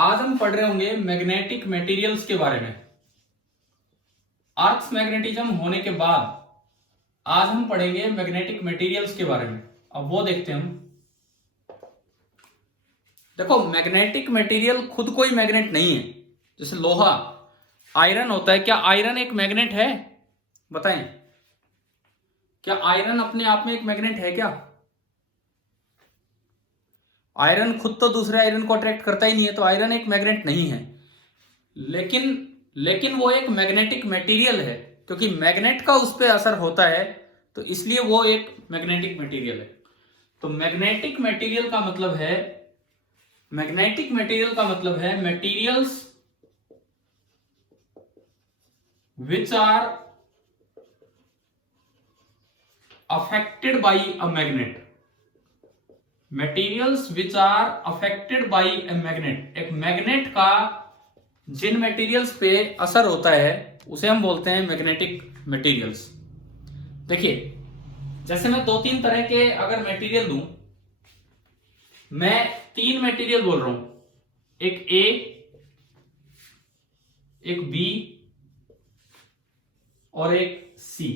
आज हम पढ़ रहे होंगे मैग्नेटिक मटेरियल्स के बारे में। आर्क्स मैग्नेटिज्म होने के बाद आज हम पढ़ेंगे मैग्नेटिक मटेरियल्स के बारे में। अब वो देखते हैं हम। देखो, मैग्नेटिक मटेरियल खुद कोई मैग्नेट नहीं है। जैसे लोहा, आयरन होता है, क्या आयरन एक मैग्नेट है? बताएं, क्या आयरन अपने आप में एक मैग्नेट है क्या? आयरन खुद तो दूसरे आयरन को अट्रैक्ट करता ही नहीं है, तो आयरन एक मैग्नेट नहीं है। लेकिन वो एक मैग्नेटिक मटेरियल है, क्योंकि मैग्नेट का उस पर असर होता है, तो इसलिए वो एक मैग्नेटिक मटेरियल है। तो मैग्नेटिक मटेरियल का मतलब है materials which are affected by a magnet. Materials which are affected by a magnet. एक मैग्नेट का जिन मटेरियल्स पे असर होता है उसे हम बोलते हैं मैग्नेटिक मटेरियल्स। देखिए, जैसे मैं दो तीन तरह के अगर मटेरियल दूं, मैं तीन मटेरियल बोल रहा हूं, एक ए, एक बी और एक सी।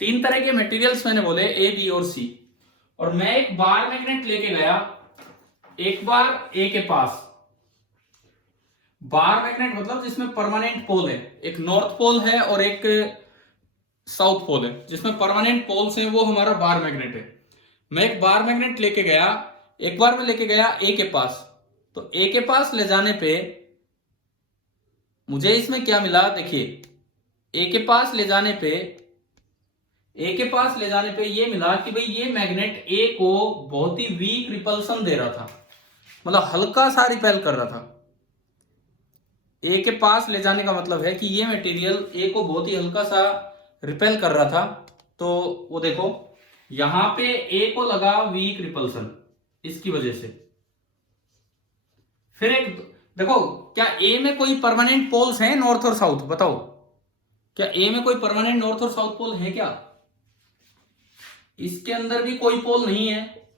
तीन तरह के मटेरियल्स मैंने बोले, ए, बी और सी। और मैं एक बार मैग्नेट लेके गया, एक बार ए के पास। बार मैग्नेट मतलब जिसमें परमानेंट पोल है, एक नॉर्थ पोल है और एक साउथ पोल है। जिसमें परमानेंट पोल्स हैं वो हमारा बार मैग्नेट है। मैं एक बार मैग्नेट लेके गया, एक बार मैं लेके गया ए के पास। तो ए के पास ले जाने पे मुझे इसमें क्या मिला? देखिए, ए के पास ले जाने पे ये मिला कि भाई ये मैग्नेट ए को बहुत ही वीक रिपल्सन दे रहा था, मतलब हल्का सा रिपेल कर रहा था। ए के पास ले जाने का मतलब है कि ये मटेरियल ए को बहुत ही हल्का सा रिपेल कर रहा था। तो वो देखो, यहां पे ए को लगा वीक रिपल्सन, इसकी वजह से। फिर एक देखो, क्या ए में कोई परमानेंट पोल्स हैं नॉर्थ और साउथ? बताओ, क्या ए में कोई परमानेंट नॉर्थ और साउथ पोल है क्या? इसके अंदर भी कोई पोल नहीं है,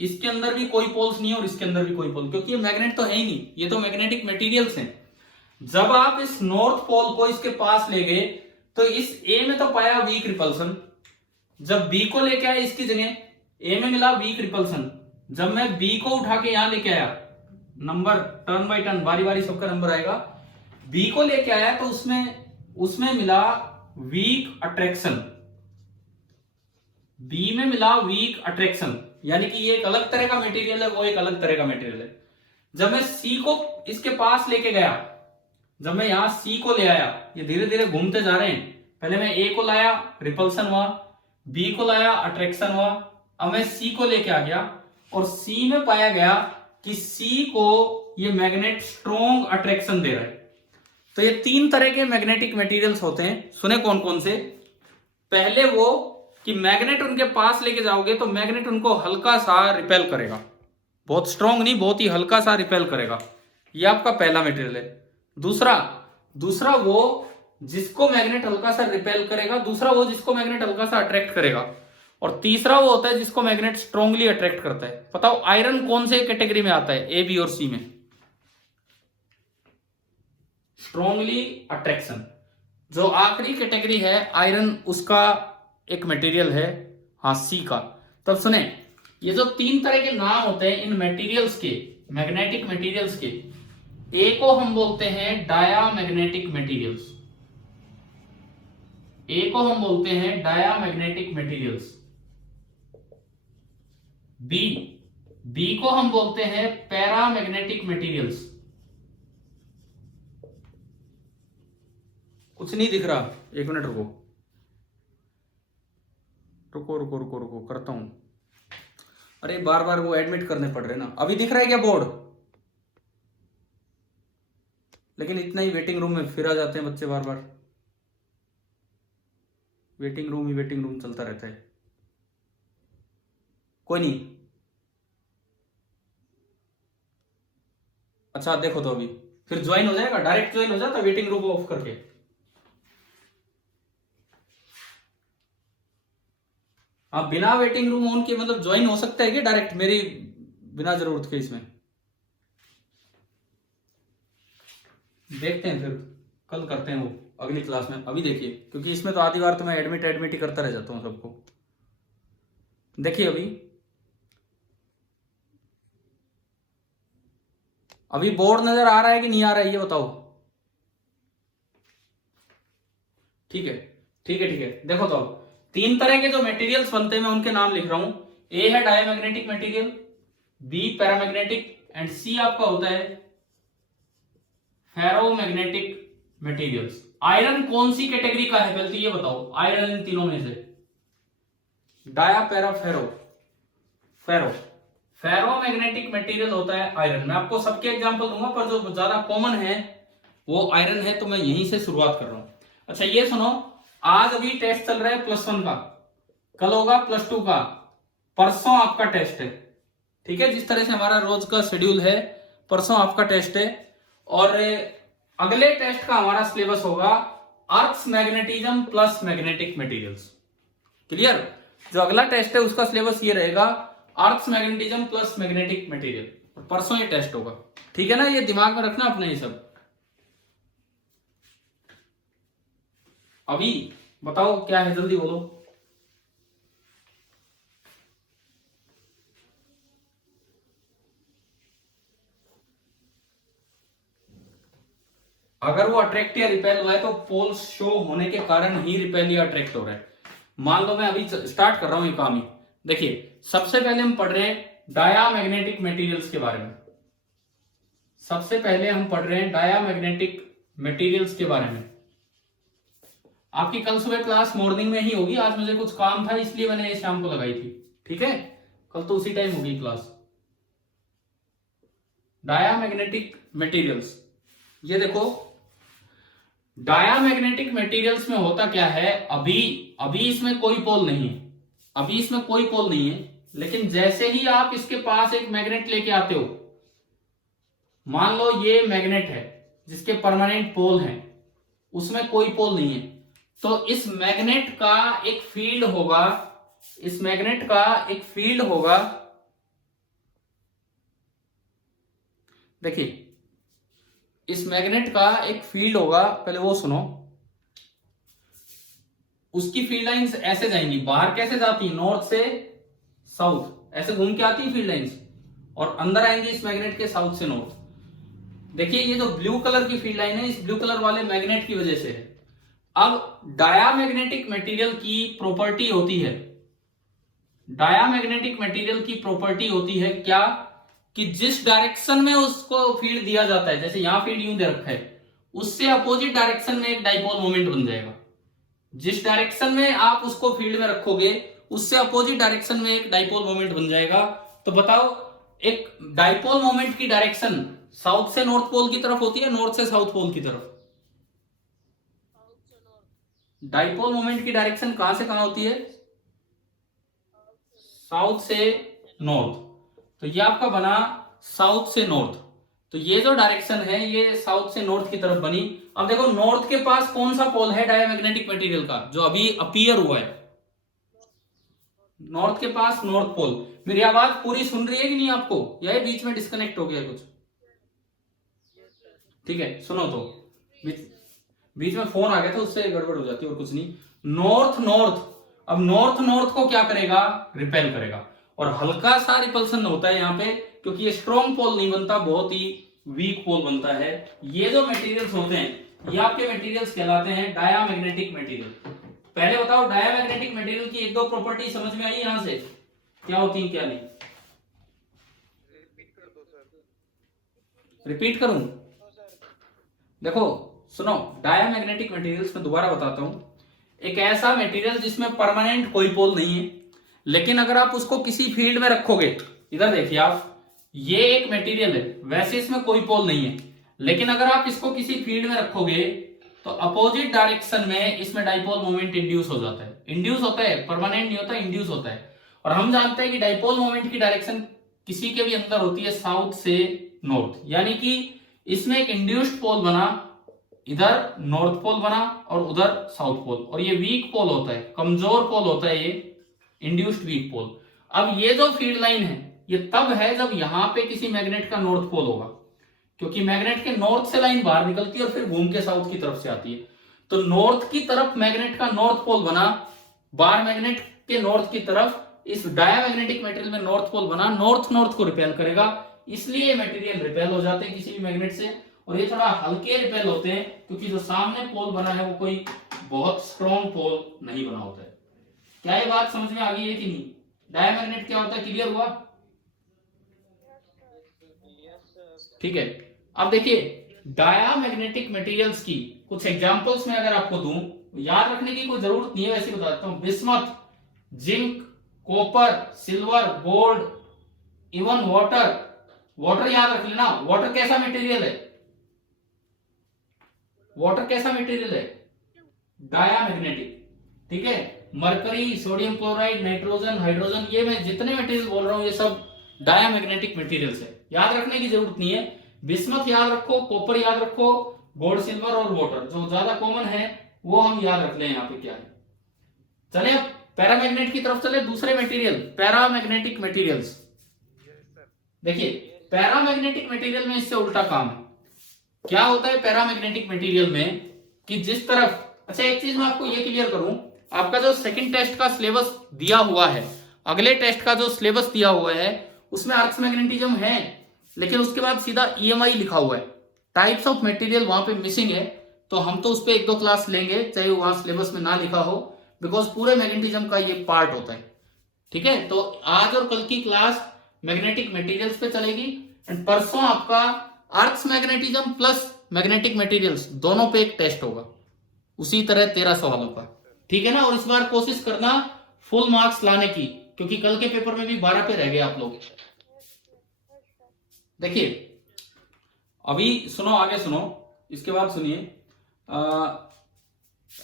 इसके अंदर भी कोई पोल्स नहीं है और इसके अंदर भी कोई पोल, क्योंकि ये मैग्नेट तो है ही नहीं, ये तो मैग्नेटिक मटेरियल्स हैं। जब आप इस नॉर्थ पोल को इसके पास ले गए तो इस ए में तो पाया वीक रिपल्सन। जब बी को लेके आया इसकी जगह, ए में मिला वीक रिपल्सन। जब मैं बी को उठा के यहां लेके आया, नंबर टर्न बाय टर्न, बारी बारी सबका नंबर आएगा, बी को लेके आया तो उसमें मिला वीक अट्रैक्शन। बी में मिला वीक अट्रैक्शन, यानी कि ये एक अलग तरह का मटेरियल है, वो एक अलग तरह का मटेरियल है। जब मैं सी को इसके पास लेके गया, जब मैं यहां सी को ले आया, ये धीरे धीरे घूमते जा रहे हैं। पहले मैं ए को लाया, रिपल्सन हुआ, बी को लाया, अट्रैक्शन हुआ। अब मैं सी को लेके आ गया और सी में पाया गया कि सी को ये मैग्नेट स्ट्रॉन्ग अट्रैक्शन दे रहा है। तो ये तीन तरह के मैग्नेटिक मटेरियल्स होते हैं। सुने कौन कौन से? पहले वो कि मैग्नेट उनके पास लेके जाओगे तो मैग्नेट उनको हल्का सा रिपेल करेगा, बहुत स्ट्रॉन्ग नहीं, बहुत ही हल्का सा रिपेल करेगा। ये आपका पहला मटेरियल है। दूसरा वो जिसको मैग्नेट हल्का सा रिपेल करेगा, दूसरा वो जिसको मैग्नेट हल्का सा अट्रैक्ट करेगा, और तीसरा वो होता है जिसको मैग्नेट स्ट्रांगली अट्रैक्ट करता है। बताओ, आयरन कौन से कैटेगरी में आता है? ए, बी और सी में स्ट्रांगली अट्रैक्शन। जो आखिरी कैटेगरी है आयरन, उसका एक मटेरियल है, हाँ, सी का। तब सुने, ये जो तीन तरह के नाम होते हैं इन मटेरियल्स के, मैग्नेटिक मटेरियल्स के, ए को हम बोलते हैं डायामैग्नेटिक मटेरियल्स। ए को हम बोलते हैं डायामैग्नेटिक मटेरियल्स। बी को हम बोलते हैं पैरामैग्नेटिक मटेरियल्स। कुछ नहीं दिख रहा, एक मिनट रुको रुको रुको रुको रुको, करता हूं। अरे बार बार वो एडमिट करने पड़ रहे ना। अभी दिख रहा है क्या बोर्ड? लेकिन इतना ही वेटिंग रूम में फिर आ जाते हैं बच्चे बार बार। वेटिंग रूम चलता रहता है। कोई नहीं, अच्छा देखो, तो अभी फिर ज्वाइन हो जाएगा, डायरेक्ट ज्वाइन हो जाता वेटिंग रूम ऑफ करके। हाँ, बिना वेटिंग रूम ऑन के मतलब ज्वाइन हो सकता है कि डायरेक्ट, मेरी बिना जरूरत के इसमें? देखते हैं फिर कल करते हैं वो अगली क्लास में। अभी देखिए, क्योंकि इसमें तो आधी बार तो मैं एडमिट ही करता रह जाता हूँ सबको। देखिए अभी बोर्ड नजर आ रहा है कि नहीं आ रहा है, ये बताओ। ठीक है ठीक है ठीक है। देखो तो तीन तरह के जो मटेरियल्स बनते हैं मैं उनके नाम लिख रहा हूं। ए है diamagnetic material, B paramagnetic, and C आपका होता है फेरोमैग्नेटिक मटेरियल्स। आयरन कौन सी कैटेगरी का है पहले तो ये बताओ, आयरन इन तीनों में से। डाया, पैरा, फेरो। फेरो फेरोमैग्नेटिक मटेरियल होता है आयरन। मैं आपको सबके एग्जांपल दूंगा पर जो ज्यादा कॉमन है वो आयरन है, तो मैं यहीं से शुरुआत कर रहा हूं। अच्छा ये सुनो, आज अभी टेस्ट चल रहा है +1 का, कल होगा +2 का, परसों आपका टेस्ट है। ठीक है, जिस तरह से हमारा रोज का शेड्यूल है, परसों आपका टेस्ट है। और अगले टेस्ट का हमारा सिलेबस होगा earth magnetism plus magnetic materials. Clear? जो अगला टेस्ट है उसका सिलेबस ये रहेगा, earth magnetism plus magnetic material. परसों ये टेस्ट होगा। ठीक है ना, ये दिमाग में रखना अपने ये सब। अभी बताओ क्या है, जल्दी बोलो। अगर वो अट्रैक्ट या रिपेल हुआ है तो पोल शो होने के कारण ही रिपेल या अट्रैक्ट हो रहा है। मान लो मैं अभी स्टार्ट कर रहा हूं ये काम ही। देखिए सबसे पहले हम पढ़ रहे हैं डायामैग्नेटिक मटेरियल्स के बारे में। सबसे पहले हम पढ़ रहे हैं डायामैग्नेटिक मटेरियल्स के बारे में। आपकी कल सुबह क्लास मॉर्निंग में ही होगी, आज मुझे कुछ काम था इसलिए मैंने शाम को लगाई थी। ठीक है, कल तो उसी टाइम होगी क्लास। डायामैग्नेटिक मटेरियल्स, ये देखो डायामैग्नेटिक मटेरियल्स में होता क्या है, अभी इसमें कोई पोल नहीं है, अभी इसमें कोई पोल नहीं है, लेकिन जैसे ही आप इसके पास एक मैग्नेट लेके आते हो, मान लो ये मैग्नेट है जिसके परमानेंट पोल हैं, उसमें कोई पोल नहीं है, तो इस मैग्नेट का एक फील्ड होगा, इस मैग्नेट का एक फील्ड होगा। देखिए इस मैग्नेट का एक फील्ड होगा, पहले वो सुनो। उसकी फील्ड लाइंस ऐसे जाएंगी, बाहर कैसे जाती, नॉर्थ से साउथ ऐसे घूम के आती है फील्ड लाइंस, और अंदर आएंगी इस मैग्नेट के साउथ से नॉर्थ। देखिए ये जो ब्लू कलर की फील्ड लाइन है, इस ब्लू कलर वाले मैग्नेट की वजह से है। अब डायामैग्नेटिक मटेरियल की प्रॉपर्टी होती है, डायामैग्नेटिक मटेरियल की प्रॉपर्टी होती है क्या, कि जिस डायरेक्शन में उसको फील्ड दिया जाता है, जैसे यहां फील्ड यूं दे रखा है, उससे अपोजिट डायरेक्शन में एक डाइपोल मोमेंट बन जाएगा। जिस डायरेक्शन में आप उसको फील्ड में रखोगे उससे अपोजिट डायरेक्शन में एक डाइपोल मोमेंट बन जाएगा। तो बताओ एक डाइपोल मोमेंट की डायरेक्शन साउथ से नॉर्थ पोल की तरफ होती है, नॉर्थ से साउथ पोल की तरफ? डाइपोल मोमेंट की डायरेक्शन कहां से कहां होती है? साउथ से नॉर्थ। तो ये आपका बना साउथ से नॉर्थ, तो ये जो डायरेक्शन है ये साउथ से नॉर्थ की तरफ बनी। अब देखो नॉर्थ के पास कौन सा पोल है डायमैग्नेटिक मटेरियल का जो अभी अपीयर हुआ है? नॉर्थ के पास नॉर्थ पोल। मेरी आवाज पूरी सुन रही है कि नहीं आपको, या बीच में डिस्कनेक्ट हो गया कुछ? ठीक है सुनो, तो बीच में फोन आ गया था उससे गड़बड़ हो जाती है और कुछ नहीं। नॉर्थ नॉर्थ, अब नॉर्थ नॉर्थ को क्या करेगा, रिपेल करेगा, और हल्का सा रिपल्सन होता है यहाँ पे, क्योंकि ये स्ट्रॉन्ग पोल नहीं बनता, बहुत ही वीक पोल बनता है। ये जो मटेरियल्स होते हैं ये आपके मटेरियल्स कहलाते हैं डायामैग्नेटिक मटेरियल। पहले बताओ डायामैग्नेटिक मटेरियल की एक दो प्रॉपर्टी समझ में आई यहां से, क्या होती है क्या नहीं? रिपीट करूं? देखो सुनो, डायामैग्नेटिक मटेरियल्स में दोबारा बताता हूं, एक ऐसा मटेरियल जिसमें परमानेंट कोई पोल नहीं है, लेकिन अगर आप उसको किसी फील्ड में रखोगे, इधर देखिए आप, ये एक मटेरियल है, वैसे इसमें कोई पोल नहीं है, लेकिन अगर आप इसको किसी फील्ड में रखोगे तो अपोजिट डायरेक्शन में इसमें डाइपोल मोमेंट इंड्यूस हो जाता है। इंड्यूस होता है, परमानेंट नहीं होता, इंड्यूस होता है। और हम जानते हैं कि डाइपोल मोमेंट की डायरेक्शन किसी के भी अंदर होती है साउथ से नॉर्थ, यानी कि इसमें एक इंड्यूस्ड पोल बना, इधर नॉर्थ पोल बना और उधर साउथ पोल, और ये वीक पोल होता है, कमजोर पोल होता है ये, इंड्यूस्ड वीक पोल। अब ये जो फील्ड लाइन है ये तब है जब यहां पे किसी मैग्नेट का नॉर्थ पोल होगा, क्योंकि मैग्नेट के नॉर्थ से लाइन बाहर निकलती है और फिर घूम के साउथ की तरफ से आती है। तो नॉर्थ की तरफ मैग्नेट का नॉर्थ पोल बना, बार मैग्नेट के नॉर्थ की तरफ इस डायामैग्नेटिक मटेरियल में नॉर्थ पोल बना, नॉर्थ नॉर्थ को रिपेल करेगा, इसलिए मटेरियल रिपेल हो जाते हैं किसी भी मैग्नेट से। और ये थोड़ा हल्के रिपेल होते हैं क्योंकि जो सामने पोल बना है वो कोई बहुत स्ट्रॉन्ग पोल नहीं बना होता है। क्या ये बात समझ में आ गई है कि नहीं? डायामैग्नेट क्या होता है, क्लियर हुआ? ठीक है। अब देखिए डायामैग्नेटिक मटेरियल्स की कुछ एग्जांपल्स में अगर आपको दूं, याद रखने की कोई जरूरत नहीं है, वैसे बता देता हूं। Bismuth, zinc, copper, silver, gold, even water. Water याद रख लेना, वाटर कैसा मटेरियल है? वाटर कैसा मटेरियल है? डायामैग्नेटिक। ठीक है। Mercury, sodium chloride, nitrogen, hydrogen, ये मैं जितने मटेरियल बोल रहा हूं ये सब डायामैग्नेटिक मटेरियल्स है, याद रखने की जरूरत नहीं है। बिस्मथ याद रखो, कॉपर याद रखो, गोल्ड, सिल्वर और वाटर जो ज्यादा कॉमन है वो हम याद रख लें। यहाँ पे क्या है, चले अब पैरामैग्नेट की तरफ चले। दूसरे मटेरियल पैरामैग्नेटिक मटेरियल्स। देखिए पैरामैग्नेटिक मटेरियल में इससे उल्टा काम है। क्या होता है पैरामैग्नेटिक मटेरियल में कि जिस तरफ, अच्छा एक चीज मैं आपको ये क्लियर करूं, आपका जो सेकंड टेस्ट का सिलेबस दिया हुआ है, अगले टेस्ट का जो सिलेबस दिया हुआ है उसमें अर्थ मैग्नेटिज्म है, लेकिन उसके बाद सीधा ईएमआई लिखा हुआ है, टाइप्स ऑफ मटेरियल वहां पे मिसिंग है। तो हम तो उस पर एक दो क्लास लेंगे चाहे वहां सिलेबस में ना लिखा हो, बिकॉज पूरे मैग्नेटिज्म का ये पार्ट होता है। ठीक है। तो आज और कल की क्लास मैग्नेटिक मटेरियल्स पे चलेगी एंड परसों आपका अर्थ मैग्नेटिज्म प्लस मैग्नेटिक मटेरियल्स दोनों पे एक टेस्ट होगा, उसी तरह 13 सवालों का। ठीक है ना। और इस बार कोशिश करना फुल मार्क्स लाने की, क्योंकि कल के पेपर में भी 12 पे रह गए आप लोग। देखिए अभी सुनो, आगे सुनो, इसके बाद सुनिए।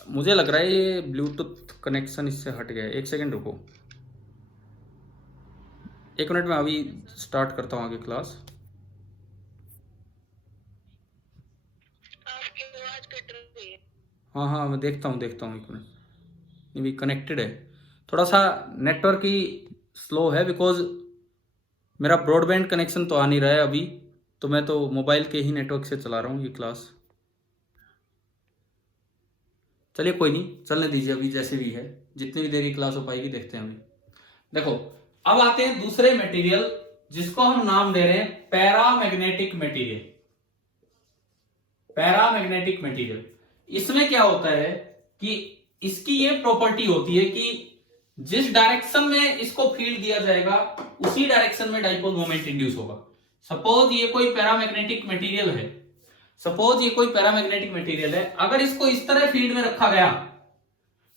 मुझे लग रहा है ये ब्लूटूथ कनेक्शन इससे हट गया है, एक सेकेंड रुको, 1 मिनट में अभी स्टार्ट करता हूँ आगे क्लास। हाँ हाँ मैं देखता हूँ 1 मिनट। ये भी कनेक्टेड है, थोड़ा सा नेटवर्क ही स्लो है बिकॉज मेरा ब्रॉडबैंड कनेक्शन तो आ नहीं रहा है अभी, तो मैं तो मोबाइल के ही नेटवर्क से चला रहा हूँ ये क्लास। चलिए कोई नहीं, चलने दीजिए अभी जैसे भी है, जितनी भी देरी क्लास हो पाएगी देखते हैं अभी। देखो अब आते हैं दूसरे मटेरियल जिसको हम नाम दे रहे हैं पैरामैग्नेटिक मटेरियल। पैरामैग्नेटिक मटेरियल, इसमें क्या होता है कि इसकी ये प्रॉपर्टी होती है कि जिस डायरेक्शन में इसको फील्ड दिया जाएगा उसी डायरेक्शन में डाइपोल मोमेंट इंड्यूस होगा। सपोज ये कोई पैरामैग्नेटिक मटेरियल है, सपोज ये कोई पैरामैग्नेटिक मटेरियल है, अगर इसको इस तरह फील्ड में रखा गया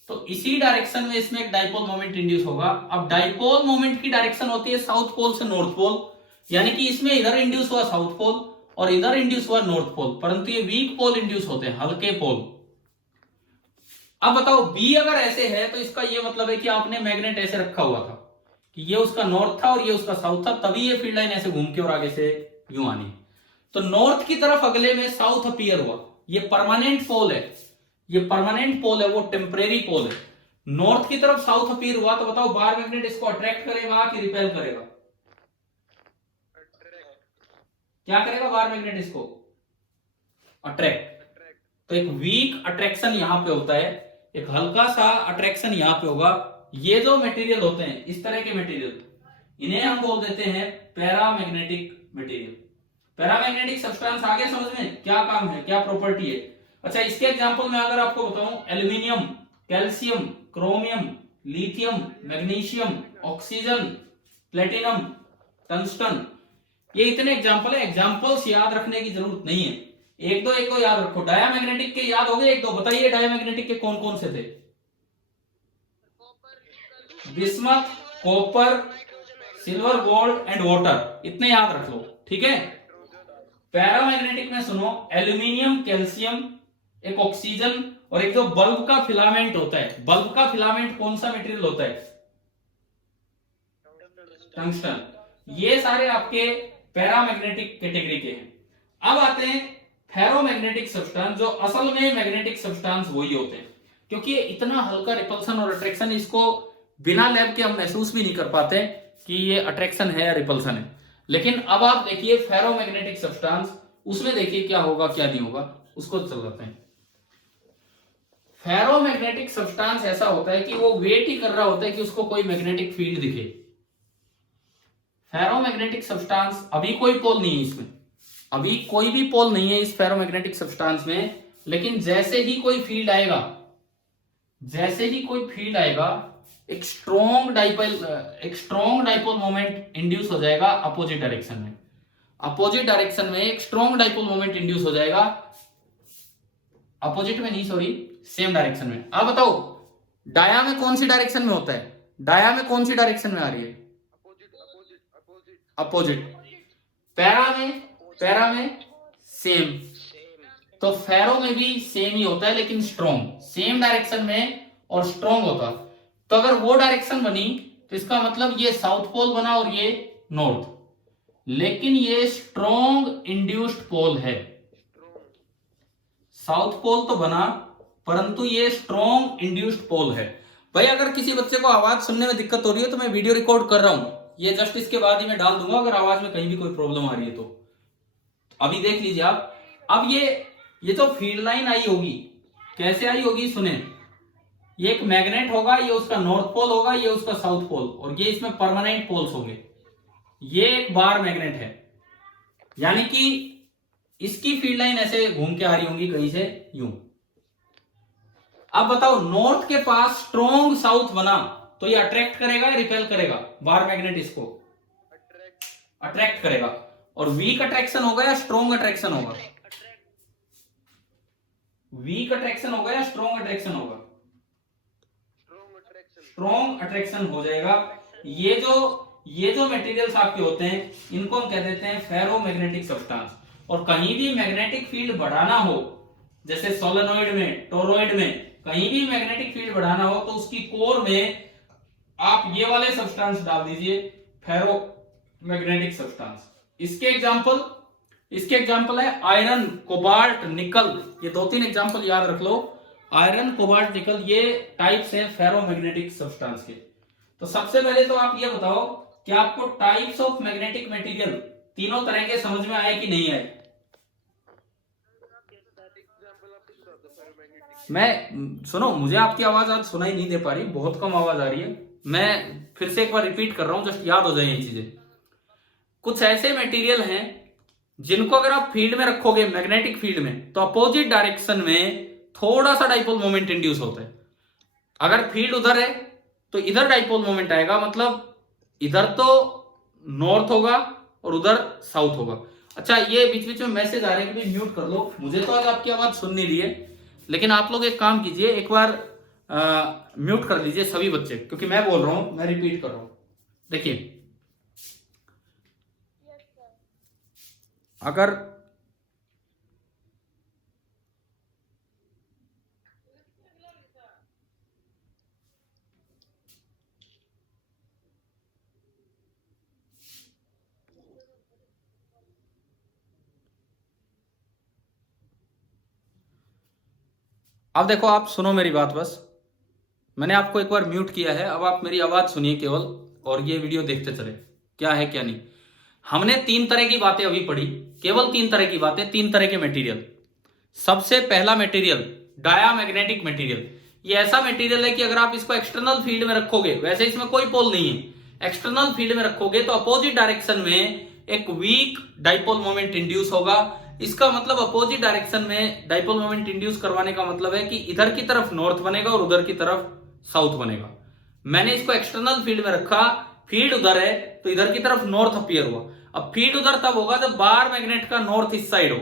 तो इसी डायरेक्शन में इसमें एक डाइपोल मोमेंट इंड्यूस होगा। अब डाइपोल मोमेंट की डायरेक्शन होती है साउथ पोल से नॉर्थ पोल, यानी कि इसमें इधर इंड्यूस हुआ साउथ पोल और इधर इंड्यूस हुआ नॉर्थ पोल, परंतु ये वीक पोल इंड्यूस होते हैं, हल्के पोल। अब बताओ बी अगर ऐसे है तो इसका ये मतलब है कि आपने मैग्नेट ऐसे रखा हुआ था कि ये उसका नॉर्थ था और ये उसका साउथ था, तभी ये फील्ड लाइन ऐसे घूम के और आगे से यूं आनी। तो नॉर्थ की तरफ अगले में साउथ अपीयर हुआ, ये परमानेंट पोल है, ये परमानेंट पोल है, वो टेम्परेरी पोल है। नॉर्थ की तरफ साउथ अपीयर हुआ तो बताओ बार मैग्नेट इसको अट्रैक्ट करेगा कि रिपेल करेगा? क्या करेगा बार मैग्नेट इसको? अट्रैक्ट। तो एक वीक अट्रैक्शन यहां पे होता है, एक हल्का सा अट्रैक्शन यहां पे होगा। ये जो मटेरियल होते हैं इस तरह के मटेरियल, इन्हें हम बोल देते हैं पैरामैग्नेटिक मटेरियल। पैरामैग्नेटिक सब्सटेंस आगे समझ में क्या काम है, क्या प्रॉपर्टी है। अच्छा इसके एग्जांपल में अगर आपको बताऊं, aluminium, calcium, chromium, lithium, magnesium, oxygen, platinum, tungsten, ये इतने एग्जांपल है। एग्जांपल्स याद रखने की जरूरत नहीं है, एक दो याद रखो। डायामैग्नेटिक के याद हो गए एक दो, बताइए डायामैग्नेटिक के कौन कौन से थे? Bismuth, copper, silver, gold and water, इतने याद रख लो। ठीक है। पैरामैग्नेटिक में सुनो, एल्यूमिनियम, कैल्शियम, एक ऑक्सीजन और एक जो बल्ब का फिलामेंट होता है। बल्ब का फिलामेंट कौन सा मटेरियल होता है? टंगस्टन। ये सारे आपके पैरामैग्नेटिक कैटेगरी के हैं। अब आते हैं फेरोमैग्नेटिक सब्सटेंस, जो असल में मैग्नेटिक सब्सटेंस वही होते हैं, क्योंकि ये इतना हल्का रिपल्सन और अट्रैक्शन, इसको बिना लैब के हम महसूस भी नहीं कर पाते कि ये अट्रैक्शन है या रिपल्सन है। लेकिन अब आप देखिए फेरोमैग्नेटिक सब्सटेंस उसमें देखिए क्या होगा क्या नहीं होगा, उसको चल जाते हैं। फेरोमैग्नेटिक सब्सटेंस ऐसा होता है कि वो वेट ही कर रहा होता है कि उसको कोई मैग्नेटिक फील्ड दिखे। फेरोमैग्नेटिक सब्सटेंस, अभी कोई पोल नहीं है इसमें, अभी कोई भी पोल नहीं है इस फेरोमैग्नेटिक सब्सटेंस में, लेकिन जैसे ही कोई फील्ड आएगा, जैसे ही कोई फील्ड आएगा, एक स्ट्रॉन्ग डाइपोल मोमेंट इंड्यूस हो जाएगा अपोजिट डायरेक्शन में। अपोजिट डायरेक्शन में एक स्ट्रॉन्ग डाइपोल मोमेंट इंड्यूस हो जाएगा, अपोजिट में नहीं सॉरी, सेम डायरेक्शन में। अब बताओ डाया में कौन सी डायरेक्शन में होता है, डाया में कौन सी डायरेक्शन में आ रही है? अपोजिट। पैरा में सेम, तो फेरो में भी सेम ही होता है लेकिन स्ट्रॉन्ग, सेम डायरेक्शन में और स्ट्रॉन्ग होता। तो अगर वो डायरेक्शन बनी तो इसका मतलब ये साउथ पोल बना और ये नॉर्थ, लेकिन ये स्ट्रॉन्ग इंड्यूस्ड पोल है। साउथ पोल तो बना परंतु ये स्ट्रॉन्ग इंड्यूस्ड पोल है। भाई अगर किसी बच्चे को आवाज सुनने में दिक्कत हो रही है तो मैं वीडियो रिकॉर्ड कर रहा हूं, ये जस्ट इसके बाद ही मैं डाल दूंगा अगर आवाज में कहीं भी कोई प्रॉब्लम आ रही है तो। अभी देख लीजिए आप। अब ये तो फील्ड लाइन आई होगी, कैसे आई होगी सुने। ये एक मैग्नेट होगा, ये उसका नॉर्थ पोल होगा, ये उसका साउथ पोल, और ये इसमें परमानेंट पोल्स होंगे। ये एक बार मैग्नेट है, यानी कि इसकी फील्ड लाइन ऐसे घूम के आ रही होंगी कहीं से यूं। अब बताओ नॉर्थ के पास स्ट्रॉन्ग साउथ बना तो ये अट्रैक्ट करेगा या रिपेल करेगा? बार मैग्नेट इसको अट्रैक्ट करेगा। और वीक अट्रैक्शन होगा या स्ट्रॉन्ग अट्रैक्शन होगा? वीक अट्रैक्शन होगा या स्ट्रॉन्ग अट्रैक्शन होगा? स्ट्रॉन्ग अट्रैक्शन हो जाएगा। ये जो मटेरियल्स आपके होते हैं इनको हम कह देते हैं फेरोमैग्नेटिक सब्सटेंस। और कहीं भी मैग्नेटिक फील्ड बढ़ाना हो, जैसे सोलेनोइड में, टोरॉइड में, कहीं भी मैग्नेटिक फील्ड बढ़ाना हो तो उसकी कोर में आप ये वाले सब्सटेंस डाल दीजिए, फेरोमैग्नेटिक सब्सटेंस। इसके एग्जांपल है आयरन, कोबाल्ट, निकल। ये 2-3 एग्जांपल याद रख लो। आयरन, कोबाल्ट, निकल, ये टाइप्स हैं फेरोमैग्नेटिक सब्सटेंस के। तो सबसे पहले तो आप ये बताओ कि आपको टाइप्स ऑफ मैग्नेटिक मटेरियल तीनों तरह के समझ में आए कि नहीं आए? मैं सुनो, मुझे आपकी आवाज आज सुनाई नहीं दे पा रही, बहुत कम आवाज आ रही है। मैं फिर से एक बार रिपीट कर रहा हूं, जस्ट याद हो जाए ये चीजें। कुछ ऐसे मटेरियल हैं जिनको अगर आप फील्ड में रखोगे, मैग्नेटिक फील्ड में, तो अपोजिट डायरेक्शन में थोड़ा सा डाइपोल मोमेंट इंड्यूस होता है। अगर फील्ड उधर है तो इधर डाइपोल मोमेंट आएगा, मतलब इधर तो नॉर्थ होगा और उधर साउथ होगा। अच्छा, ये बीच बीच में मैसेज आ रहे हैं कि म्यूट कर लो, मुझे तो आज आपकी आवाज सुन नहीं रही है, लेकिन आप लोग एक काम कीजिए, एक बार म्यूट कर लीजिए सभी बच्चे, क्योंकि मैं बोल रहा हूं, मैं रिपीट कर रहा हूं। देखिए अगर अब देखो, आप सुनो मेरी बात बस। मैंने आपको एक बार म्यूट किया है, अब आप मेरी आवाज सुनिए केवल, और ये वीडियो देखते चले क्या है क्या नहीं। हमने 3 तरह की बातें अभी पढ़ी, केवल 3 तरह की बातें, 3 तरह के मटेरियल। सबसे पहला मटेरियल डायामैग्नेटिक मटेरियल। ये ऐसा मटेरियल है कि अगर आप इसको एक्सटर्नल फील्ड में रखोगे, वैसे इसमें कोई पोल नहीं है, एक्सटर्नल फील्ड में रखोगे तो अपोजिट डायरेक्शन में एक वीक डाइपोल मोमेंट इंड्यूस होगा। इसका मतलब अपोजिट डायरेक्शन में डाइपोल मोमेंट इंड्यूस करवाने का मतलब है कि इधर की तरफ नॉर्थ बनेगा और उधर की तरफ साउथ बनेगा। मैंने इसको एक्सटर्नल फील्ड में रखा, फील्ड उधर है तो इधर की तरफ नॉर्थ अपीयर हुआ। अब फील्ड उधर तब होगा जब बार मैग्नेट का नॉर्थ इस साइड हो,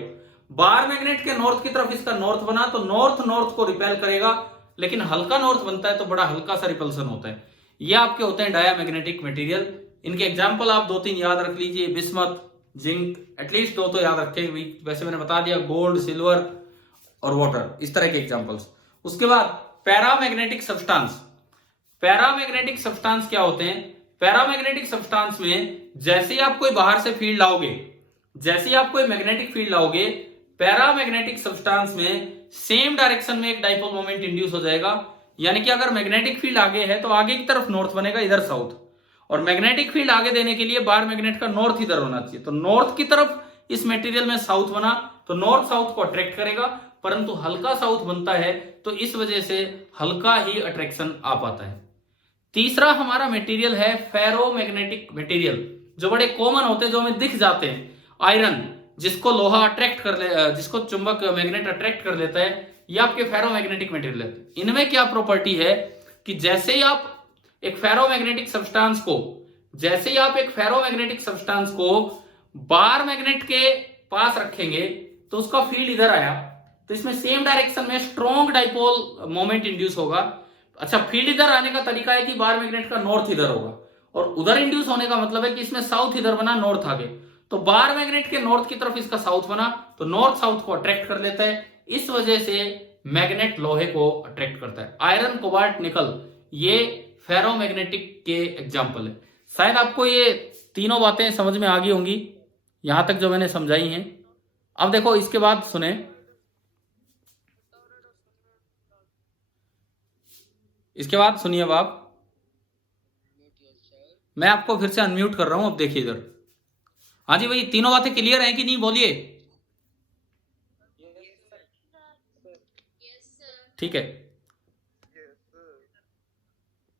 बार मैग्नेट के नॉर्थ की तरफ इसका नॉर्थ बना तो नॉर्थ को रिपेल करेगा, लेकिन हल्का नॉर्थ बनता है तो बड़ा हल्का सा रिपल्सन होता है। ये आपके होते हैं डायामैग्नेटिक मटेरियल। इनके एग्जांपल आप 2-3 याद रख लीजिए, बिस्मथ, जिंक, एटलीस्ट 2 तो याद रखे। वैसे मैंने बता दिया गोल्ड, सिल्वर और वाटर, इस तरह के एग्जांपल्स। उसके बाद पैरामैग्नेटिक सब्सटेंस। पैरामैग्नेटिक सब्सटेंस क्या होते हैं? पैरामैग्नेटिक सब्सटेंस में जैसे ही आप कोई बाहर से फील्ड लाओगे, जैसे ही आप कोई मैग्नेटिक फील्ड लाओगे, पैरामैग्नेटिक सब्सटेंस में सेम डायरेक्शन में एक डाइपोल मोमेंट इंड्यूस हो जाएगा। यानी कि अगर मैग्नेटिक फील्ड आगे है तो आगे की तरफ नॉर्थ बनेगा, इधर साउथ, और मैग्नेटिक फील्ड आगे देने के लिए बार मैग्नेट का नॉर्थ इधर होना चाहिए, तो नॉर्थ की तरफ इस मटेरियल में साउथ बना तो नॉर्थ साउथ को अट्रैक्ट करेगा, परंतु हल्का साउथ बनता है तो इस वजह से हल्का ही अट्रैक्शन आ पाता है। तीसरा हमारा मटेरियल है फेरोमैग्नेटिक मटेरियल, जो बड़े कॉमन होते हैं, जो हमें दिख जाते हैं। आयरन, जिसको लोहा अट्रैक्ट कर ले, जिसको चुंबक मैग्नेट अट्रैक्ट कर लेता है, ये आपके फेरोमैग्नेटिक मटेरियल है। इनमें क्या प्रॉपर्टी है कि जैसे ही आप एक फेरोमैग्नेटिक सब्सटेंस को बार मैग्नेट के पास रखेंगे तो उसका फील्ड इधर आया, तो इसमें सेम डायरेक्शन में स्ट्रॉन्ग डाइपोल मोमेंट इंड्यूस होगा। अच्छा, फील्ड इधर आने का तरीका है कि बार मैग्नेट का नॉर्थ इधर होगा, और उधर इंड्यूस होने का मतलब है कि इसमें साउथ इधर बना, नॉर्थ आगे, तो बार मैग्नेट के नॉर्थ की तरफ इसका साउथ बना तो नॉर्थ साउथ को अट्रैक्ट कर लेता है। इस वजह से मैग्नेट लोहे को अट्रैक्ट करता है। आयरन, कोबाल्ट, निकल, ये फेरोमैग्नेटिक के एग्जाम्पल है। शायद आपको ये तीनों बातें समझ में आ गई होंगी यहां तक जो मैंने समझाई हैं। अब देखो इसके बाद सुने, इसके बाद सुनिए अब आप, मैं आपको फिर से अनम्यूट कर रहा हूं। अब देखिए इधर, हाँ जी भाई, तीनों बातें क्लियर हैं कि नहीं, बोलिए। ठीक है,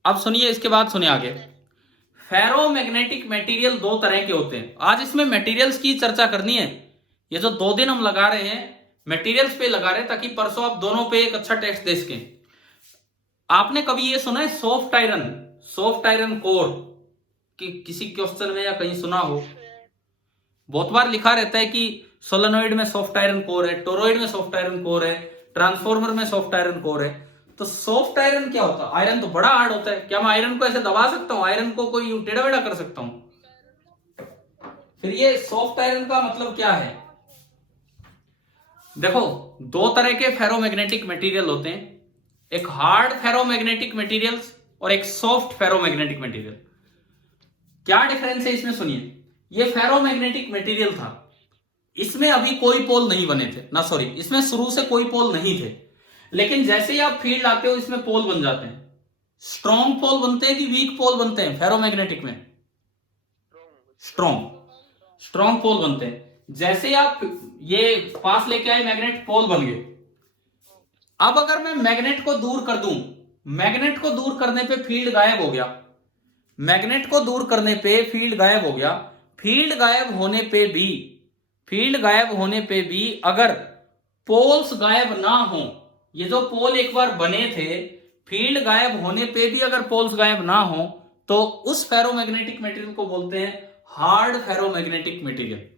अब सुनिए, इसके बाद सुनिए आगे। फेरोमैग्नेटिक मटेरियल दो तरह के होते हैं। आज इसमें मटेरियल्स की चर्चा करनी है। ये जो 2 दिन हम लगा रहे हैं मटेरियल्स पे लगा रहे हैं, ताकि परसों आप दोनों पे एक अच्छा टेस्ट दे सकें। आपने कभी ये सुना है सॉफ्ट आयरन कोर, कि किसी क्वेश्चन में या कहीं सुना हो? बहुत बार लिखा रहता है कि सोलेनोइड में सॉफ्ट आयरन कोर है, टोरॉइड में सॉफ्ट आयरन कोर है, ट्रांसफॉर्मर में सॉफ्ट आयरन कोर है। तो सॉफ्ट आयरन क्या होता है? आयरन तो बड़ा हार्ड होता है। क्या मैं आयरन को ऐसे दबा सकता हूं? आयरन को कोई टेढ़ा बेढ़ा कर सकता हूं? फिर ये सॉफ्ट आयरन का मतलब क्या है? देखो, 2 तरह के फेरोमैग्नेटिक मटेरियल होते हैं, एक हार्ड फेरोमैग्नेटिक मटेरियल्स और एक सॉफ्ट फेरोमैग्नेटिक मटेरियल। क्या डिफरेंस है इसमें सुनिए। ये फेरोमैग्नेटिक मटेरियल था, इसमें अभी कोई पोल नहीं बने थे ना, सॉरी, इसमें शुरू से कोई पोल नहीं थे, लेकिन जैसे ही आप फील्ड आते हो इसमें पोल बन जाते हैं। स्ट्रॉन्ग पोल बनते हैं कि वीक पोल बनते हैं? फेरोमैग्नेटिक में स्ट्रॉन्ग पोल बनते हैं। जैसे आप ये पास लेके आए मैग्नेट, पोल बन गए। अब अगर मैं मैग्नेट को दूर कर दूं, मैग्नेट को दूर करने पे फील्ड गायब हो गया, मैग्नेट को दूर करने पे फील्ड गायब हो गया। फील्ड गायब होने पे भी अगर पोल्स गायब ना हो, ये जो पोल एक बार बने थे, फील्ड गायब होने पे भी अगर पोल्स गायब ना हो, तो उस फेरोमैग्नेटिक मटेरियल को बोलते हैं हार्ड फेरोमैग्नेटिक मटेरियल।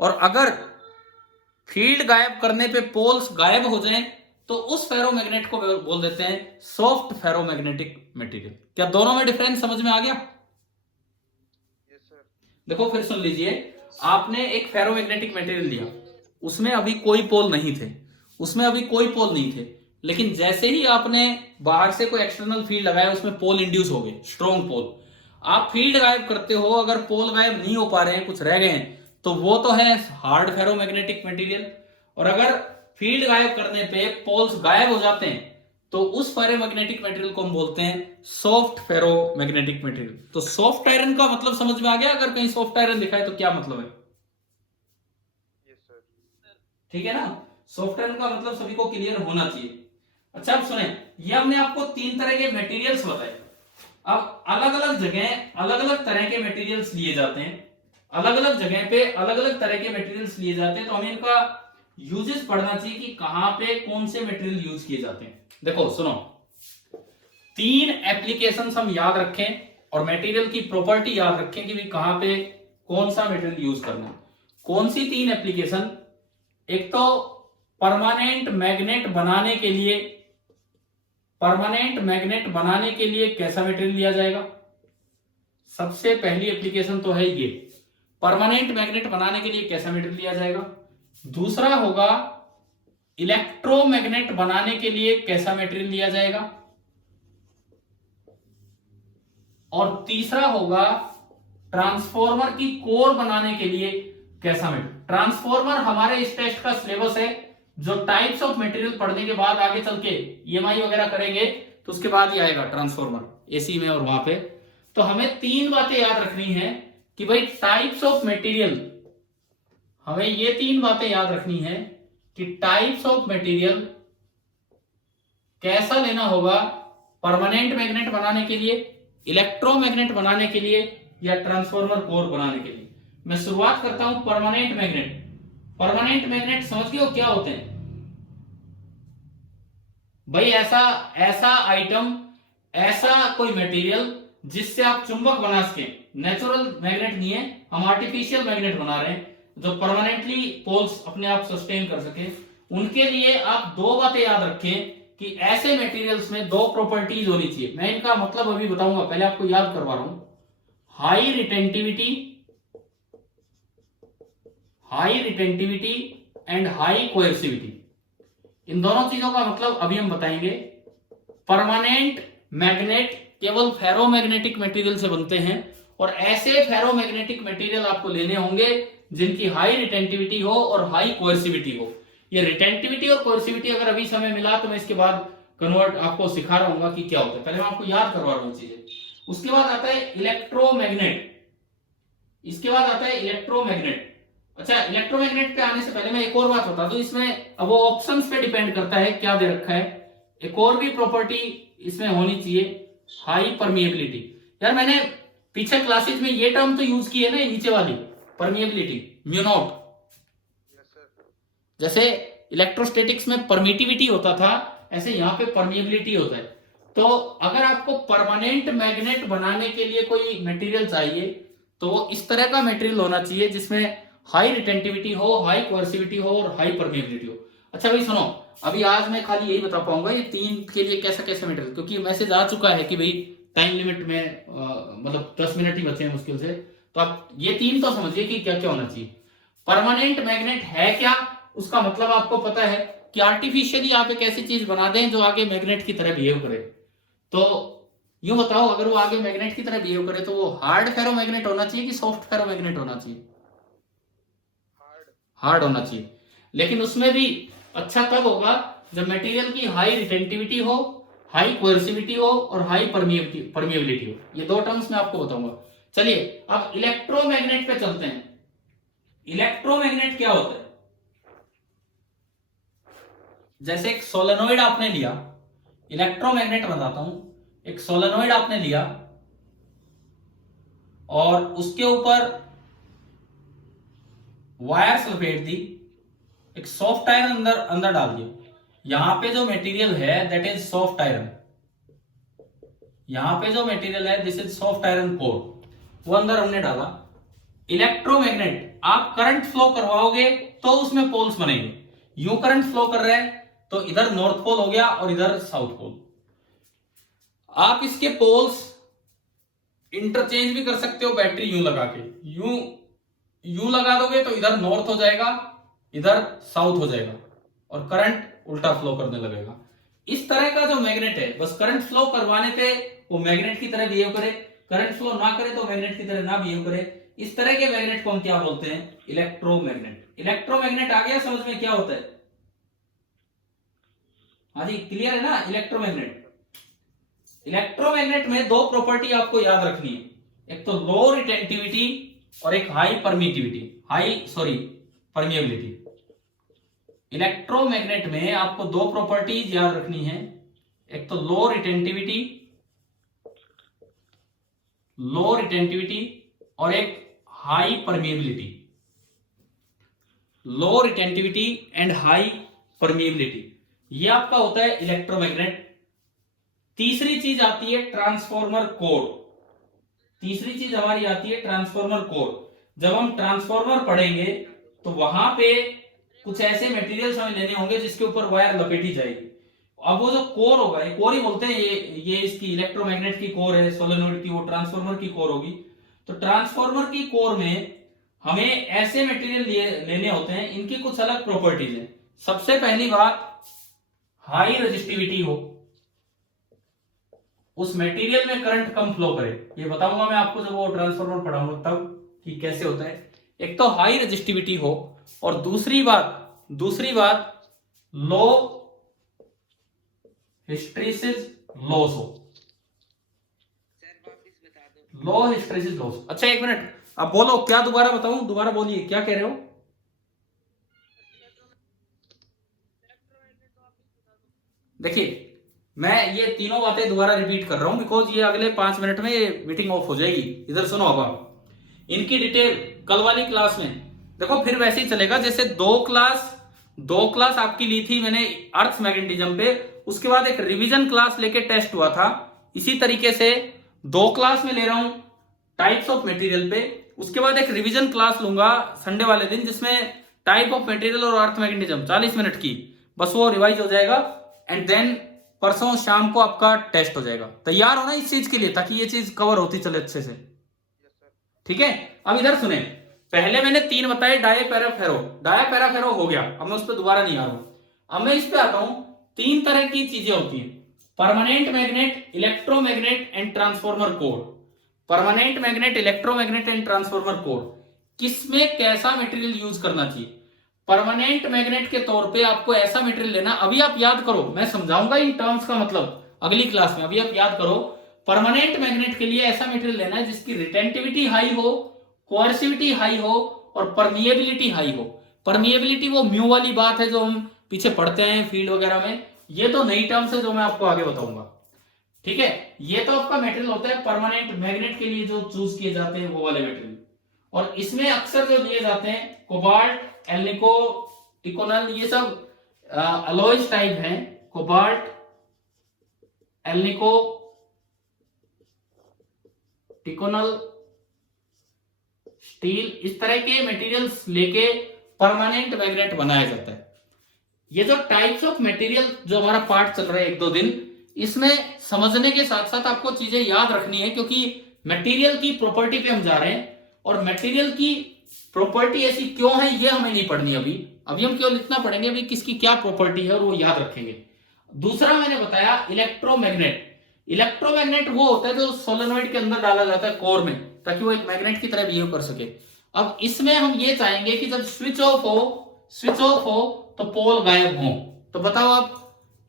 और अगर फील्ड गायब करने पे पोल्स गायब हो जाएं, तो उस फेरोमैग्नेट को बोल देते हैं सॉफ्ट फेरोमैग्नेटिक मटेरियल। क्या दोनों में डिफरेंस समझ में आ गया? देखो फिर सुन लीजिए, आपने एक फेरोमैग्नेटिक मटेरियल लिया, उसमें अभी कोई पोल नहीं थे, लेकिन जैसे ही आपने बाहर से कोई एक्सटर्नल फील्ड लगाया, उसमें पोल इंड्यूस हो गए, स्ट्रॉन्ग पोल। आप फील्ड गायब करते हो, अगर पोल गायब नहीं हो पा रहे हैं, कुछ रह गए हैं, तो वो तो है हार्ड फेरोमैग्नेटिक मटेरियल। और अगर फील्ड गायब करने पे पोल्स गायब हो जाते हैं, तो उस फेरोमैग्नेटिक मटेरियल को हम बोलते हैं सॉफ्ट फेरोमैग्नेटिक मटेरियल। तो सॉफ्ट आयरन का मतलब समझ में आ गया? अगर कहीं सॉफ्ट आयरन लिखा है तो क्या मतलब है? ठीक है ना? सॉफ्ट आयरन का मतलब सभी को क्लियर होना चाहिए। अच्छा, अब सुने, ये हमने आपको 3 तरह के मटेरियल्स बताए। अब अलग अलग जगह अलग अलग तरह के मटेरियल्स लिए जाते हैं, अलग अलग जगह पे अलग अलग तरह के मटेरियल्स लिए जाते हैं, तो हमें इनका यूजेस पढ़ना चाहिए कि कहां पे कौन से मटेरियल यूज किए जाते हैं। देखो सुनो, 3 एप्लीकेशंस हम याद रखें और मटेरियल की प्रॉपर्टी याद रखें कि भाई कहां पे कौन सा मटेरियल यूज करना है। कौन सी 3 एप्लीकेशन? एक तो परमानेंट मैग्नेट बनाने के लिए कैसा मटेरियल लिया जाएगा? सबसे पहली एप्लीकेशन तो है ये, परमानेंट मैग्नेट बनाने के लिए कैसा मटेरियल लिया जाएगा। दूसरा होगा इलेक्ट्रोमैग्नेट बनाने के लिए कैसा मटेरियल लिया जाएगा। और तीसरा होगा ट्रांसफॉर्मर की कोर बनाने के लिए कैसा मटेरियल। ट्रांसफॉर्मर हमारे इस टेस्ट का सिलेबस है, जो टाइप्स ऑफ मटेरियल पढ़ने के बाद आगे चल के ईएमआई वगैरह करेंगे तो उसके बाद ही आएगा ट्रांसफॉर्मर एसी में और वहां पे। तो हमें 3 बातें याद रखनी है कि भाई टाइप्स ऑफ मटेरियल हमें ये 3 बातें याद रखनी है कि टाइप्स ऑफ मटेरियल कैसा लेना होगा परमानेंट मैग्नेट बनाने के लिए, इलेक्ट्रोमैग्नेट बनाने के लिए या ट्रांसफॉर्मर कोर बनाने के लिए। मैं शुरुआत करता हूं परमानेंट मैग्नेट। परमानेंट मैग्नेट समझ गए हो क्या होते हैं भाई? ऐसा आइटम, ऐसा कोई मटेरियल जिससे आप चुंबक बना सके। नेचुरल मैग्नेट नहीं है, हम आर्टिफिशियल मैग्नेट बना रहे हैं जो परमानेंटली पोल्स अपने आप सस्टेन कर सके। उनके लिए आप 2 बातें याद रखें कि ऐसे मटेरियल्स में 2 प्रॉपर्टीज होनी चाहिए। मैं इनका मतलब अभी बताऊंगा, पहले आपको याद करवा रहा हूं। High retentivity and high coercivity. इन दोनों चीजों का मतलब अभी हम बताएंगे। परमानेंट मैग्नेट केवल फेरोमैग्नेटिक मटेरियल से बनते हैं और ऐसे फेरोमैग्नेटिक मटेरियल आपको लेने होंगे जिनकी हाई रिटेंटिविटी हो और हाई कोएर्सिविटी हो। ये रिटेंटिविटी और कोएर्सिविटी अगर अभी समय मिला तो मैं इसके बाद कन्वर्ट आपको सिखा रहा हूँ कि क्या होता है। पहले मैं आपको याद करवा रहा हूँ चीजें। उसके बाद आता है इलेक्ट्रोमैग्नेट। इसके बाद आता है इलेक्ट्रोमैग्नेट। अच्छा, इलेक्ट्रोमैग्नेट पे आने से पहले मैं एक और बात बता दूं। इसमें अब वो ऑप्शंस पे डिपेंड करता है क्या दे रखा है। एक और भी प्रॉपर्टी इसमें होनी चाहिए, हाई परमिएबिलिटी। यार मैंने पीछे क्लासेस में ये टर्म तो यूज की है ना, नीचे वाली परमिएबिलिटी, म्यू नॉट। जैसे इलेक्ट्रोस्टैटिक्स में परमिटिविटी होता था, ऐसे यहां पे परमिएबिलिटी होता है। तो अगर आपको परमानेंट मैग्नेट बनाने के लिए कोई मटेरियल चाहिए तो इस तरह का मटेरियल होना चाहिए जिसमें हाई रिटेंटिविटी हो, हाई कोएर्सिविटी हो और हाई परमिएबिलिटी हो। अच्छा भाई सुनो, अभी आज मैं खाली यही बता पाऊंगा ये 3 के लिए कैसा कैसा मटेरियल, क्योंकि मैसेज आ चुका है कि भाई टाइम लिमिट में मतलब 10 मिनट ही बचे हैं मुश्किल से। तो आप ये 3 तो समझिए कि क्या क्या होना चाहिए। परमानेंट मैग्नेट है क्या, उसका मतलब आपको पता है कि आर्टिफिशियली आप एक ऐसी चीज बना दें जो आगे मैग्नेट की तरह बिहेव करे। तो यूं बताओ, अगर वो आगे मैग्नेट की तरह बिहेव करे तो वो हार्ड फेरोमैग्नेट होना चाहिए कि सॉफ्ट फेरोमैग्नेट होना चाहिए? हार्ड होना चाहिए। लेकिन उसमें भी अच्छा तब होगा जब मटेरियल की हाई रिटेंटिविटी हो, हाई कोएर्सिविटी हो और हाई परमिएबिलिटी हो। ये 2 टर्म्स मैं आपको बताऊंगा। चलिए अब इलेक्ट्रोमैग्नेट पे चलते हैं। इलेक्ट्रोमैग्नेट क्या होता है? जैसे एक सोलेनोइड आपने लिया, इलेक्ट्रोमैग्नेट बताता हूं। एक सोलेनोइड आपने लिया और उसके ऊपर वायर्स लपेट दी, एक सॉफ्ट आयरन अंदर डाल दिया। यहां पे जो मटेरियल है दैट इज सॉफ्ट आयरन। यहां पे जो मटेरियल है this is soft iron core, वो अंदर हमने डाला। इलेक्ट्रोमैग्नेट आप करंट फ्लो करवाओगे तो उसमें पोल्स बनेंगे। यूं करंट फ्लो कर रहे हैं तो इधर नॉर्थ पोल हो गया और इधर साउथ पोल। आप इसके पोल्स इंटरचेंज भी कर सकते हो बैटरी यूं लगा के। यूं लगा दोगे तो इधर नॉर्थ हो जाएगा, इधर साउथ हो जाएगा और करंट उल्टा फ्लो करने लगेगा। इस तरह का जो मैग्नेट है, बस करंट फ्लो करवाने पे वो मैग्नेट की तरह बिहेव करे, करंट फ्लो ना करे तो मैग्नेट की तरह ना बिहेव करे। इस तरह के मैग्नेट को हम क्या बोलते हैं? इलेक्ट्रोमैग्नेट। इलेक्ट्रोमैग्नेट आ गया समझ में क्या होता है? हाँ जी, क्लियर है ना? इलेक्ट्रोमैग्नेट में 2 प्रॉपर्टी आपको याद रखनी है, एक तो लो रिटेंटिविटी और एक हाई परमिएबिलिटी। इलेक्ट्रोमैग्नेट में आपको 2 प्रॉपर्टीज याद रखनी है, एक तो लो रिटेंटिविटी और एक high permeability. Low retentivity and high permeability, ये आपका होता है इलेक्ट्रोमैग्नेट। तीसरी चीज आती है ट्रांसफॉर्मर कोर। तीसरी चीज हमारी आती है ट्रांसफॉर्मर कोर। जब हम ट्रांसफॉर्मर पढ़ेंगे तो वहां पे कुछ ऐसे मटेरियल्स हमें लेने होंगे जिसके ऊपर वायर लपेटी जाएगी। अब वो जो कोर होगा, ये कोर ही बोलते हैं, ये इसकी इलेक्ट्रोमैग्नेट की कोर है, सोलेनोइड की, वो ट्रांसफॉर्मर की कोर होगी। तो ट्रांसफॉर्मर की कोर में हमें ऐसे मटेरियल लेने होते हैं, इनकी कुछ अलग प्रॉपर्टीज है। सबसे पहली बात, हाई रेजिस्टिविटी हो, उस मटेरियल में करंट कम फ्लो करे। ये बताऊंगा मैं आपको जब वो ट्रांसफॉर्मर पढ़ाऊंगा तब कि कैसे होता है। एक तो हाई रेजिस्टिविटी हो और दूसरी बात लो हिस्टैरिसीस लॉस हो। लो हिस्टैरिसीस लॉस। अच्छा एक मिनट, अब बोलो क्या, दोबारा बताऊं? दोबारा बोलिए, क्या कह रहे हो? देखिए मैं ये तीनों बातें दोबारा रिपीट कर रहा हूं बिकॉज ये अगले 5 मिनट में मीटिंग ऑफ हो जाएगी। इधर सुनो, अब आप इनकी डिटेल कल वाली क्लास में देखो, फिर वैसे ही चलेगा जैसे दो क्लास आपकी ली थी मैंने अर्थ मैग्नेटिज्म पे, उसके बाद एक रिवीजन क्लास लेके टेस्ट हुआ था। इसी तरीके से 2 क्लास में ले रहा हूं टाइप्स ऑफ मटेरियल पे, उसके बाद एक रिवीजन क्लास लूंगा संडे वाले दिन जिसमें टाइप ऑफ मटेरियल और अर्थ मैग्नेटिज्म 40 मिनट की, बस वो रिवाइज हो जाएगा। एंड देन परसों शाम को आपका टेस्ट हो जाएगा। तैयार होना इस चीज के लिए ताकि ये चीज कवर होती चले अच्छे से, ठीक है। अब इधर सुने, पहले मैंने 3 बताए, डाया पैराफेरो हो गया, अब मैं उस पर दोबारा नहीं आ रहा हूं। अब मैं इस पे आता हूं। 3 तरह की चीजें होती हैं, permanent magnet, electromagnet and transformer core. Permanent magnet, electromagnet and transformer core, किसमें कैसा मटेरियल यूज करना चाहिए। परमानेंट मैग्नेट के तौर पे आपको ऐसा मटेरियल लेना, अभी आप याद करो, मैं समझाऊंगा इन टर्म्स का मतलब अगली क्लास में, अभी आप याद करो। परमानेंट मैग्नेट के लिए ऐसा मटेरियल लेना है जिसकी रिटेंटिविटी हाई हो, कोअर्सिविटी हाई हो और परमिएबिलिटी हाई हो। परमिएबिलिटी वो म्यू वाली बात है जो हम पीछे पढ़ते हैं फील्ड वगैरह में, ये तो नई टर्म्स है जो मैं आपको आगे बताऊंगा, ठीक है। ये तो आपका मटेरियल होता है परमानेंट मैग्नेट के लिए जो चूज किए जाते हैं वो वाले मटेरियल। और इसमें अक्सर जो दिए जाते हैं कोबाल्ट, एल्निको, टिकोनल, ये सब अलॉयज टाइप हैं। कोबाल्ट, एल्निको, टिकोनल, स्टील, इस तरह के मटेरियल्स लेके परमानेंट मैग्नेट बनाया जाता है। ये जो टाइप्स ऑफ मटेरियल जो हमारा पार्ट चल रहा है 1-2 दिन, इसमें समझने के साथ साथ आपको चीजें याद रखनी है क्योंकि मटेरियल की प्रॉपर्टी पे हम जा रहे हैं और मटेरियल की प्रॉपर्टी ऐसी क्यों है ये हमें नहीं पढ़नी अभी हम केवल इतना पढ़ेंगे अभी किसकी क्या प्रॉपर्टी है और वो याद रखेंगे। दूसरा मैंने बताया इलेक्ट्रोमैग्नेट। इलेक्ट्रोमैग्नेट वो होता है जो सोलेनॉइड के अंदर डाला जाता है कोर में, ताकि वो एक मैग्नेट की तरह बिहेव कर सके। अब इसमें हम ये चाहेंगे कि जब स्विच ऑफ हो तो पोल गायब हो। तो बताओ आप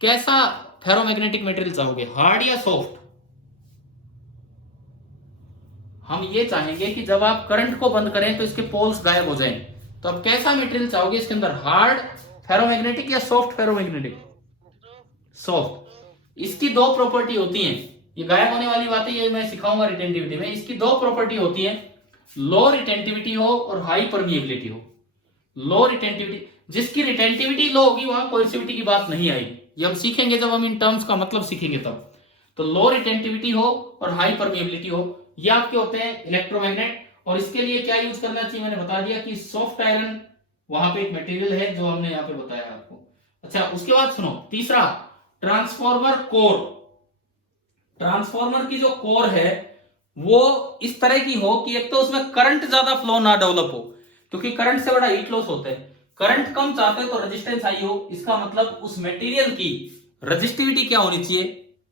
कैसा फेरोमैग्नेटिक मटेरियल चाहोगे, हार्ड या सॉफ्ट। हम ये चाहेंगे कि जब आप करंट को बंद करें तो इसके पोल्स गायब हो जाएं। तो आप कैसा मटेरियल चाहोगे इसके अंदर, हार्ड फेरोमैग्नेटिक या सॉफ्ट फेरोमैग्नेटिक। सॉफ्ट। इसकी 2 प्रॉपर्टी होती हैं, ये गायब होने वाली बात है, ये मैं सिखाऊंगा रिटेंटिविटी में। इसकी 2 प्रॉपर्टी होती है, लो रिटेंटिविटी हो और हाई परमिएबिलिटी हो। लो रिटेंटिविटी, जिसकी रिटेंटिविटी लो होगी वहां कोएर्सिविटी की बात नहीं आएगी, ये हम सीखेंगे जब हम इन टर्म्स का मतलब सीखेंगे तब। तो लो रिटेंटिविटी हो और हाई परमिएबिलिटी हो, ये आपके होते हैं इलेक्ट्रोमैग्नेट। और इसके लिए क्या यूज करना चाहिए मैंने बता दिया कि सॉफ्ट आयरन वहां पे एक मटेरियल है जो हमने यहाँ पे बताया आपको। अच्छा, उसके बाद सुनो तीसरा, ट्रांसफॉर्मर कोर। ट्रांसफॉर्मर की जो कोर है वो इस तरह की हो कि एक तो उसमें करंट ज्यादा फ्लो ना डेवलप हो, क्योंकि करंट से बड़ा हीट लॉस होता है। करंट कम चाहते हैं तो रेजिस्टेंस हाई हो, इसका मतलब उस मटेरियल की रेजिस्टिविटी क्या होनी चाहिए,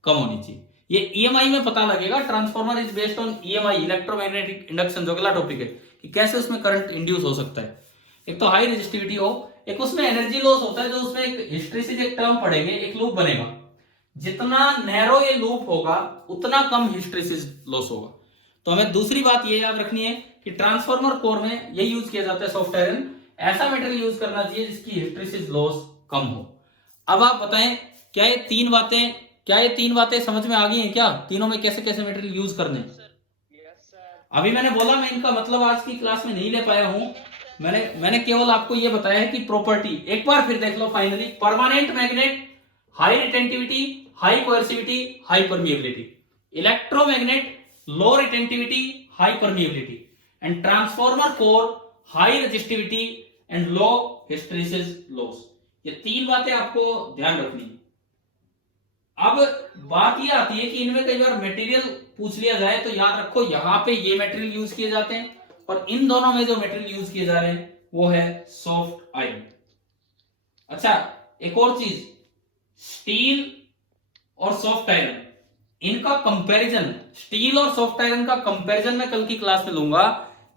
कम होनी चाहिए। ये ईएमआई में पता लगेगा। Transformer is based on EMI, electromagnetic induction, जो अगला टॉपिक है कि कैसे उसमें करंट इंड्यूस हो सकता है। एक तो हाई रेजिस्टिविटी हो, एक उसमें एनर्जी लॉस होता है, जो उसमें एक हिस्ट्रेसिस एक टर्म पढ़ेंगे, एक लूप बनेगा। जितना नैरो ये लूप होगा उतना कम हिस्ट्रेसिस लॉस होगा। तो हमें दूसरी बात ये याद रखनी है कि ट्रांसफॉर्मर कोर में ये यूज किया जाता है सॉफ्ट आयरन। ऐसा मटेरियल यूज करना चाहिए जिसकी हिस्ट्रेसिस लॉस कम हो। अब आप बताएं क्या ये 3 बातें समझ में आ गई हैं क्या, तीनों में कैसे कैसे मटेरियल यूज करने। अभी मैंने बोला मैं इनका मतलब आज की क्लास में नहीं ले पाया हूं, मैंने केवल आपको ये बताया है कि प्रॉपर्टी एक बार फिर देख लो finally. Permanent magnet, high retentivity, high coercivity, high permeability. Electromagnet, low retentivity, high permeability. And transformer core, high resistivity and low hysteresis loss. ये 3 बातें आपको ध्यान रखनी है। अब बात ये आती है कि इनमें कई बार मटेरियल पूछ लिया जाए तो याद रखो यहां पे ये मटेरियल यूज किए जाते हैं और इन दोनों में जो मटेरियल यूज किए जा रहे हैं वो है सॉफ्ट आयरन। अच्छा, एक और चीज, स्टील और सॉफ्ट आयरन, इनका कंपैरिजन, स्टील और सॉफ्ट आयरन का कंपैरिजन मैं कल की क्लास में लूंगा,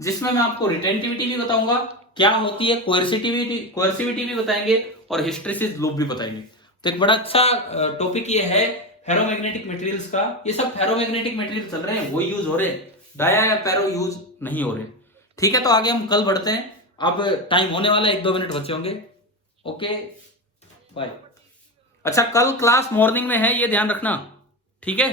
जिसमें मैं आपको रिटेंटिविटी भी बताऊंगा क्या होती है, कोएर्सिविटी भी बताएंगे और हिस्ट्रेसिस लूप भी बताएंगे। तो एक बड़ा अच्छा टॉपिक ये है फेरोमैग्नेटिक मटेरियल्स का। ये सब फेरोमैग्नेटिक मटेरियल चल रहे हैं, वो यूज हो रहे हैं, डाया या पैरो यूज नहीं हो रहे। ठीक है, तो आगे हम कल बढ़ते हैं। अब टाइम होने वाला है, 1-2 मिनट बचे होंगे। Okay, bye. अच्छा, कल क्लास मॉर्निंग में है, ये ध्यान रखना, ठीक है।